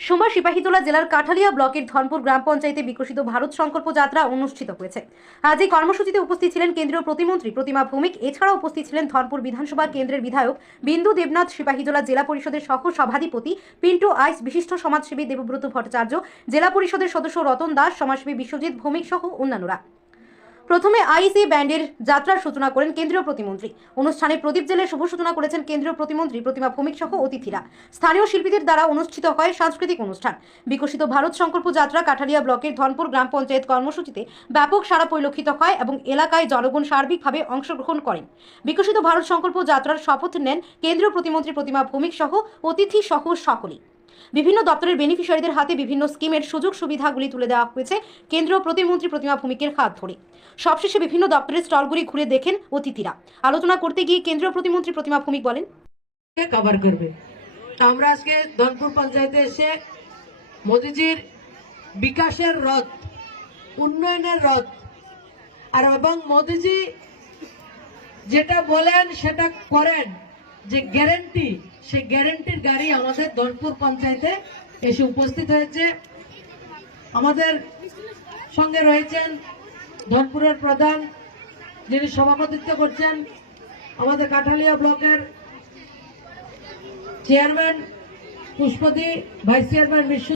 সোমবার সিপাহীজলা জেলার কাঠালিয়া ব্লকের ধনপুর গ্রাম পঞ্চায়েতে বিকশিত ভারত সংকল্প যাত্রা অনুষ্ঠিত হয়েছে। আজ এই কর্মসূচিতে উপস্থিত ছিলেন কেন্দ্রীয় প্রতিমন্ত্রী প্রতিমা ভৌমিক। এছাড়াও উপস্থিত ছিলেন ধনপুর বিধানসভা কেন্দ্রের বিধায়ক বিন্দু দেবনাথ সিপাহীজলা জেলা পরিষদের সহ সভাধিপতি পিন্টু আইস, বিশিষ্ট সমাজসেবী দেবব্রত ভট্টাচার্য, জেলা পরিষদের সদস্য রতন দাস, সমাজসেবী বিশ্বজিৎ ভৌমিক সহ অন্যান্যরা। প্রথমে আইসি ব্যান্ডের যাত্রার সূচনা করেন কেন্দ্রীয় প্রতিমন্ত্রী। অনুষ্ঠানে প্রদীপ জেলের শুভ সূচনা করেছেন কেন্দ্রীয় প্রতিমন্ত্রী প্রতিমা ভৌমিক সহ অতিথিরা। স্থানীয় শিল্পীদের দ্বারা অনুষ্ঠিত হয় সাংস্কৃতিক অনুষ্ঠান। বিকশিত ভারত সংকল্প যাত্রা কাঠালিয়া ব্লকের ধনপুর গ্রাম পঞ্চায়েত কর্মসূচিতে ব্যাপক সারা পরিলক্ষিত হয় এবং এলাকায় জনগণ সার্বিকভাবে অংশগ্রহণ করেন। বিকশিত ভারত সংকল্প যাত্রার শপথ নেন কেন্দ্রীয় প্রতিমন্ত্রী প্রতিমা ভৌমিক সহ অতিথি সহ সকলেই। বিভিন্ন দপ্তরের বেনিফিশিয়ারিদের হাতে বিভিন্ন স্কিমের সুযোগ সুবিধাগুলি তুলে দেওয়া হয়েছে কেন্দ্রীয় প্রতিমন্ত্রী প্রতিমা ভূমিকের হাত ধরে। সবশেষে বিভিন্ন দপ্তরের স্টলগুলি ঘুরে দেখেন অতিথিরা। আলোচনা করতে গিয়ে কেন্দ্রীয় প্রতিমন্ত্রী প্রতিমা ভূমিক বলেন কভার করবে? আমরা আজকে ধনপুর পঞ্চায়েতে এসে মোদিজির বিকাশের রথ, উন্নয়নের রথ, আর এবং মোদিজি যেটা বলেন সেটা করেন যে গ্যারেন্টি সেই গ্যারেন্টির গাড়ি আমাদের ধনপুর পঞ্চায়েতে এসে উপস্থিত হয়েছে। আমাদের সঙ্গে রয়েছেন ধনপুরের প্রধান যিনি সভাপতিত্ব করছেন, আমাদের কাঠালিয়া ব্লকের চেয়ারম্যান পুষ্পতি ভাইস চেয়ারম্যান বিশ্ব